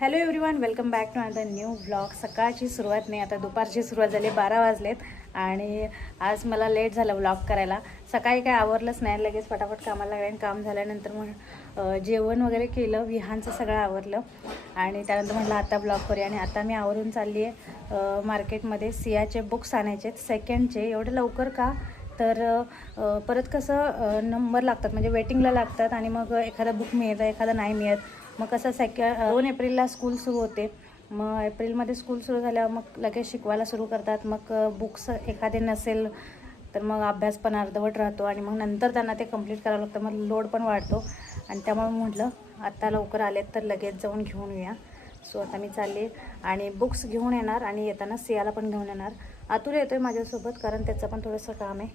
Hello everyone welcome back to another new vlog. सकाळची सुरुवात नाही आता दुपारची सुरुवात झाली बारा वाजलेत आणि आज मला लेट झालं व्लॉग करायला. सकाळी काय आवरलंच नाही लगेच पटापट कामाला लागले काम झाल्यानंतर मग जेवण वगैरे केलं विहानचं सगळं आवरलं. आणि त्यानंतर म्हटलं आता ब्लॉग करूया. आणि आता मी आवरून चालली आहे मार्केटमध्ये सियाचे बुक्स आणायचे आहेत सेकंडचे एवढे लवकर का? तर परत कसं नंबर लागतात म्हणजे वेटिंगला लागतात आणि मग एखादा बुक मिळतं एखादं नाही मिळत. मग कसं सेक दोन एप्रिलला स्कूल सुरू होते. मग एप्रिलमध्ये स्कूल सुरू झाल्यावर मग लगेच शिकवायला सुरू करतात. मग बुक्स एखादे नसेल तर मग अभ्यास पण अर्धवट राहतो आणि मग नंतर त्यांना ते कंप्लीट करावं लागतं. मग लोड पण वाढतो. आणि त्यामुळे म्हटलं आत्ता लवकर आलेत तर लगेच जाऊन घेऊन येऊया. सो आता मी चालले. आणि बुक्स घेऊन येणार आणि येताना सियाला पण घेऊन येणार. अतुल येतो आहे माझ्यासोबत कारण त्याचं पण थोडंसं काम आहे.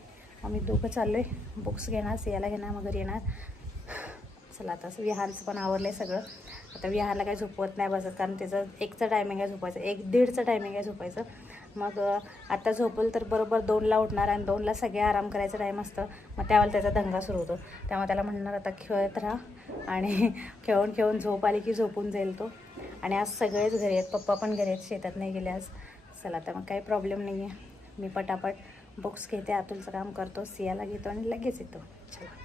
आम्ही दोघं चाललो आहे बुक्स घेणार सियाला घेणार मग घरी येणार. चला आता असं विहानचं पण आवडलं आहे सगळं. आता विहानला काही झोपवत नाही बसत कारण त्याचं एकचं टायमिंग आहे झोपायचं एक दीडचं टायमिंग आहे झोपायचं. मग आता झोपलं तर बरोबर दोनला उठणार आणि दोनला सगळे आराम करायचं टाईम असतं. मग त्यावेळेला त्याचा दंगा सुरू होतो. त्यामुळे त्याला म्हणणार आता खेळत राहा आणि खेळून खेळून झोप आली की झोपून जाईल तो. आणि आज सगळेच घरी आहेत पप्पा पण घरी आहेत शेतात नाही गेले आज. चला तर मग काही प्रॉब्लेम नाही आहे मी पटापट बुक्स घेते अतुलचं काम करतो सियाला घेतो आणि लगेच येतो. चला.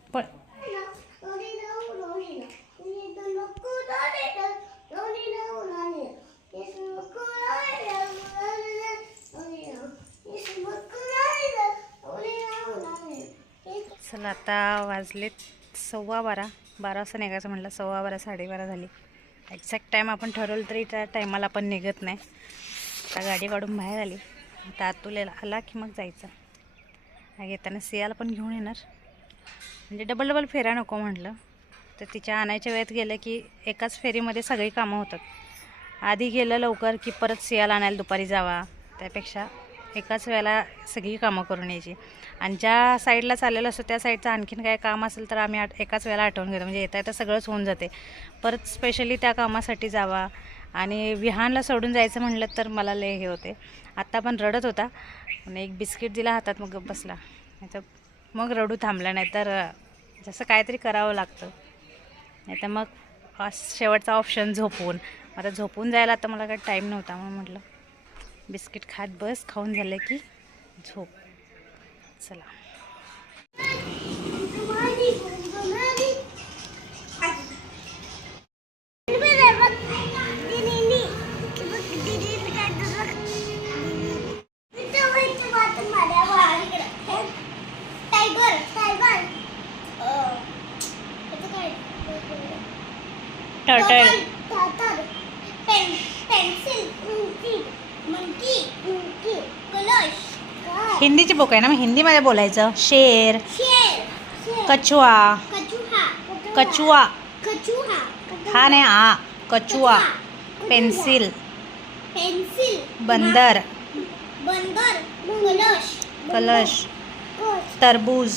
चला आता वाजलेत सव्वा बारा. बारा वाजता निघायचं म्हटलं सव्वा बारा साडेबारा झाली. एक्झॅक्ट टाईम आपण ठरवलं तरी त्या टायमाला आपण निघत नाही. आता गाडी काढून बाहेर आली. आता आतुलेला आला की मग जायचं. येताना सियाला पण घेऊन येणार. म्हणजे डबल डबल फेऱ्या नको म्हटलं. तर तिच्या आणायच्या वेळेत गेलं की एकाच फेरीमध्ये सगळी कामं होतात. आधी गेलं लवकर की परत सियाला आणायला दुपारी जावा. त्यापेक्षा एकाच वेळेला सगळी कामं करून यायची. आणि ज्या साईडला चाललेलं असतं त्या साईडचं आणखीन काय काम असेल तर आम्ही आठ एकाच वेळेला आठवून घेतो. म्हणजे येता येता सगळंच होऊन जाते. परत स्पेशली त्या कामासाठी जावा. आणि विहानला सोडून जायचं म्हणलं तर मला लय हे होते. आत्ता पण रडत होता. आणि एक बिस्किट दिला हातात मग बसला. नाही तर मग रडू थांबला. नाही तर जसं काहीतरी करावं लागतं. नाही तर मग शेवटचा ऑप्शन झोपवून. आता झोपून जायला आता मला काही टाईम नव्हता म्हणून म्हटलं. बिस्किट खात बस खाऊन झालं की झोप. चला. टर्टल टर्टल हिंदीची बुक आहे ना? मग हिंदीमध्ये बोलायचं. शेर. कछुआ. कछुआ. हा नाही आ कछुआ. पेन्सिल. बंदर. बंदर कलश. तरबूज.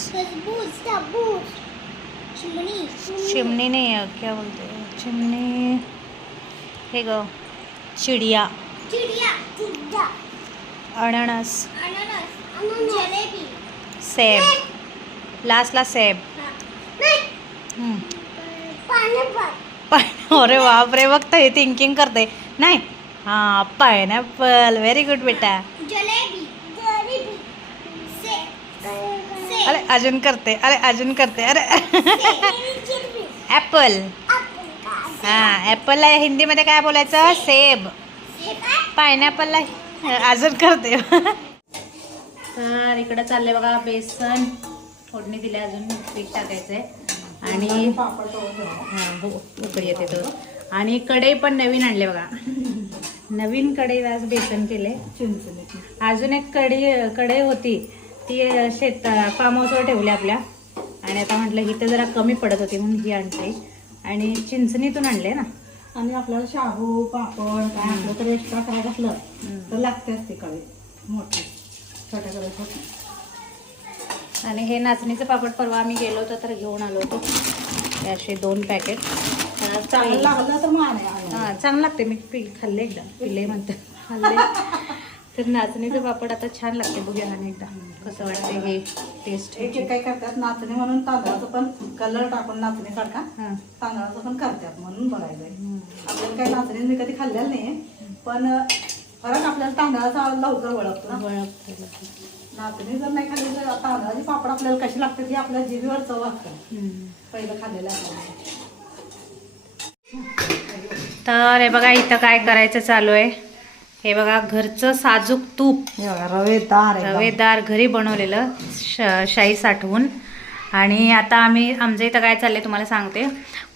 चिमणी नाही क्या बोलते? चिमणी. हे ग. चिडिया. अननस. सेब. लास्टला सेब. पण अरे बापरे बघता हे थिंकिंग करते. नाही. हां पायनॅपल व्हेरी गुड बेटा. अरे अजून करते. अरे अजून करते. अरे. ॲपल हां ॲपलला हिंदीमध्ये काय बोलायचं? सेब. पायनॅपलला अजून करते. तर इकडं चालले बघा बेसन. फोडणी दिली अजून पीठ टाकायचंय. आणि हो, उकळी येते तो. आणि कढई पण नवीन आणले बघा. नवीन कढई आज बेसन केले. अजून एक कढई कढई होती. ती शेत फार्म हाऊसवर ठेवली आपल्या. आणि आता म्हटलं ही तर जरा कमी पडत होती म्हणून ही आणते. आणि चिंचणीतून आणले ना. आणि आपल्याला शाहू पापड काय आपलं तर एक्स्ट्रा काय घातलं तर लागते असते कळी मोठी. छोट्या होती. आणि हे नाचणीचं पापड परवा आम्ही गेलो होतो तर घेऊन आलो होतो. असे दोन पॅकेट चांगलं लागलं तर मग. हां चांगलं लागते. मी पि खाल्ले एकदा पिल्ले म्हणते खाल्ले. तर नाचणीचं पापड आता छान लागते बघूया आणि एकदा. कसं वाटते हे टेस्ट एक एक काय करतात नाचणी म्हणून तांदळाचं पण कलर टाकून नाचणीसारखा हां. तांदळाचं पण करतात म्हणून बघायचंय. आपल्याला काही नाचणी मी कधी खाल्लेलं नाही पण फरक आपल्याला तांदळाचा लवकर ओळखतो ना. ओळखते. नाचणी जर नाही खाल्ली तर तांदळाची पापड आपल्याला कशी लागते ती आपल्या जिभेवर चव हम्म. पहिलं खाल्लेलं असतं तर हे बघा इथं काय करायचं चालू आहे? हे बघा घरचं साजूक तूप. रवेदार रवेदार घरी बनवलेलं श शाई साठवून. आणि आता आम्ही आमच्या इथं काय चाललंय तुम्हाला सांगते.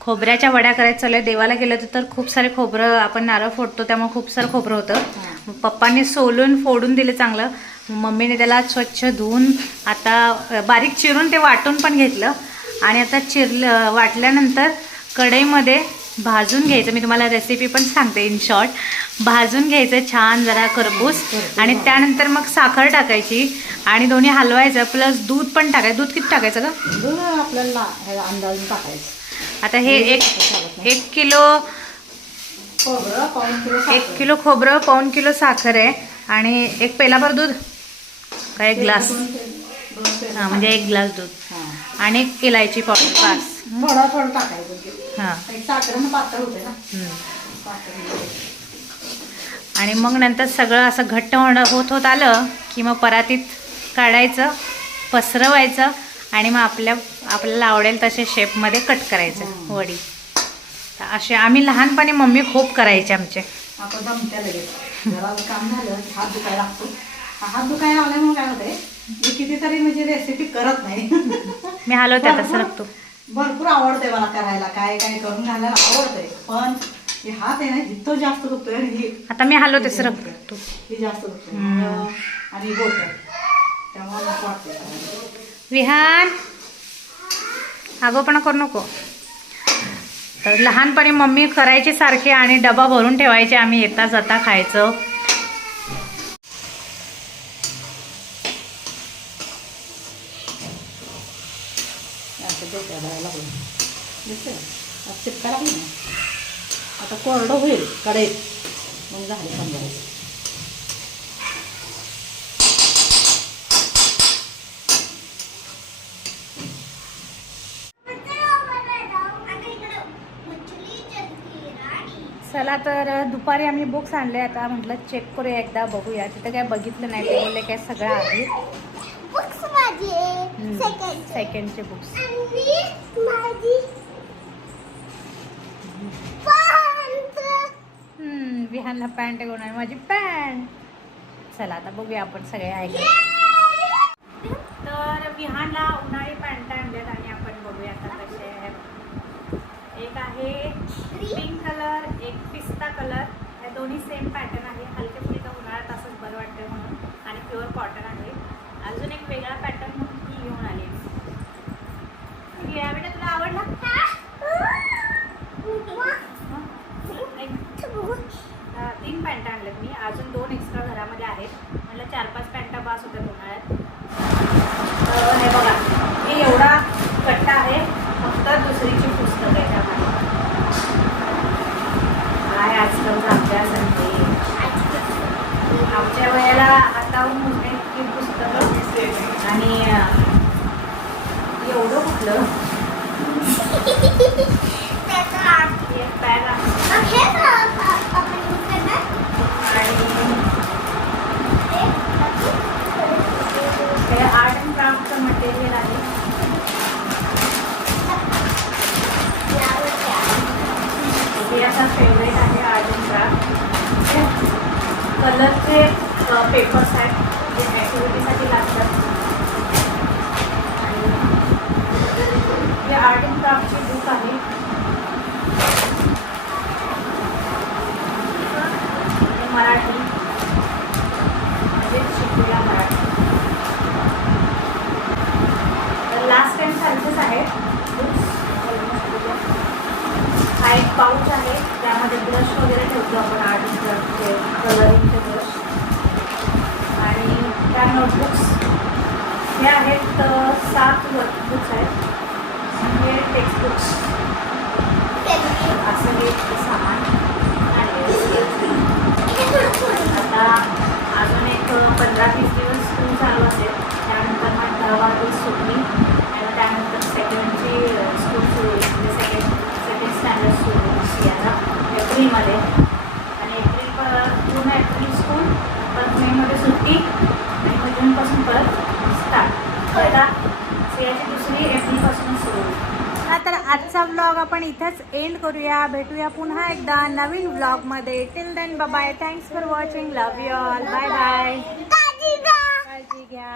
खोबऱ्याच्या वड्या करायचं चाललंय. देवाला गेलं होतं तर खूप सारे खोबरं आपण नारळ फोडतो त्यामुळे खूप सारं खोबरं होतं. पप्पांनी सोलून फोडून दिलं चांगलं. मम्मीने त्याला स्वच्छ धुवून आता बारीक चिरून ते वाटून पण घेतलं. आणि आता चिरलं वाटल्यानंतर कढईमध्ये भाजून घ्यायचं. मी तुम्हाला रेसिपी पण सांगते इन शॉर्ट भाजून घ्यायचं छान जरा खरपूस आणि त्यानंतर मग साखर टाकायची आणि दोन्ही हलवायचं प्लस दूध पण टाकायचं दूध किती टाकायचं का दूध आपल्याला अंदाजून टाकायचं. आता हे एक एक किलो खोबरं पाऊन किलो एक. किलो खोबरं पाऊन किलो साखर आहे. आणि एक पेलाभर दूध? का एक ग्लास? हां म्हणजे एक ग्लास दूध. आणि एक इलायची पावडर पाच थोडं थोडं टाकायचं ते. हां. एक साखरेनं पातळ होते ना. हम्म. आणि मग नंतर सगळं असं घट्ट होणं होत होत आलं की मग परातीत काढायचं पसरवायचं आणि मग आपल्या आपल्याला आवडेल तसे शेपमध्ये कट करायचं हम्म. वडी. तर असे आम्ही लहानपणी मम्मी खूप करायचे आमचे. आता जमत्या लगेच. जरा काम झालं की हात दुखायला लागतो. हा हात दुखायला आल्यामुळे काय होतंय मी कितीतरी म्हणजे रेसिपी करत नाही. मी हलवते आता भरपूर- सरकतो. भरपूर आवडते मला करायला. काय काय करून घालायला आवडतंय. पण हे हात आहे ना इथं जास्त दुखतोय आणि हे आता मी हलवते सरकतो हे जास्त दुखतोय. आणि बोट त्यामुळे नको वाटते. विहान आगोपणा करू नको. तर लहानपणी मम्मी करायची सारखी आणि डबा भरून ठेवायचे. आम्ही येता जाता खायचं असं डोक्याला लागलं दिसतंय का? आता चिपका लागली ना आता कोरडं होईल कढईत. मग झाले समजा चला तर दुपारी आम्ही बुक्स आणले आता. म्हटलं चेक करूया एकदा बघूया. तिथं काय बघितलं नाही ते बोलले काय सगळं आहे. बुक्स माझी. सेकंड सेकंडचे बुक्स आणि माझी पॅन्ट विहानला पॅन्ट घेऊन आहे माझी पॅन्ट. चला आता बघूया आपण सगळे ऐकूया तर विहानला उन्हाळी पॅन्ट आणल्यात आणि आपण बघूया आता कसे आहे एक आहे पिंक कलर एक पिस्ता कलर या दोन्ही सेम पॅटर्न आहे हलके फुलका उन्हाळ्यात असंच बरं वाटतं म्हणून आणि प्युअर कॉटन आहे अजून एक वेगळा पॅटर्न म्हणून ही घेऊन आली बेटा तुला आवडला हं? एक अ, तीन पॅन्ट आणल्यात मी अजून दोन एक्स्ट्रा घरामध्ये आहेत म्हणलं चार पाच पॅन्टा बास होत्या उन्हाळ्यात तर हे बघा हे एवढा कट्टा आहे फक्त दुसरीची पुस्तक आहे त्यामध्ये काय आजकालचा अभ्यास आमच्या वयाला आता मोठे की पुस्तकं. आणि एवढं कुठलं? कलरचे पेपर्स आहेत जे ॲक्टिव्हिटीसाठी लागतात. आणि हे आर्ट अँड क्राफ्टची बुक आहे हे मराठी म्हणजे शिकूया मराठी तर लास्ट टाइम सारखंच आहे बुक्स हा एक पाऊच आहे त्यामध्ये ब्रश वगैरे ठेवतो आपण आर्ट क्राफ्टचे कलरिंगचे ब्रश आणि नोटबुक्स हे आहेत सात वर्कबुक्स आहेत. हे टेक्स्टबुक्स असं हे सामान आहे. आता अजून एक पंधरा वीस दिवस स्कूल चालू असेल त्यानंतर मग दहावा दिवस सुटली आणि त्यानंतर सेकंडची स्कूल सुरू होईल. म्हणजे सेकंड सेकंड स्टँडर्ड सुरू होईल याला एप्रिलमध्ये. आणि एप्रिल पर- पूर्ण एप्रिल स्कूल परत मेमध्ये सुट्टी आणि मग जूनपासून परत स्टार्ट आता सियाची दुसरी एप्रिलपासून सुरू होईल हा तर आजचा व्लॉग आपण इथंच एंड करूया. भेटूया पुन्हा एकदा नवीन व्लॉगमध्ये till then bye thanks for watching love you all bye bye काळजी घ्या.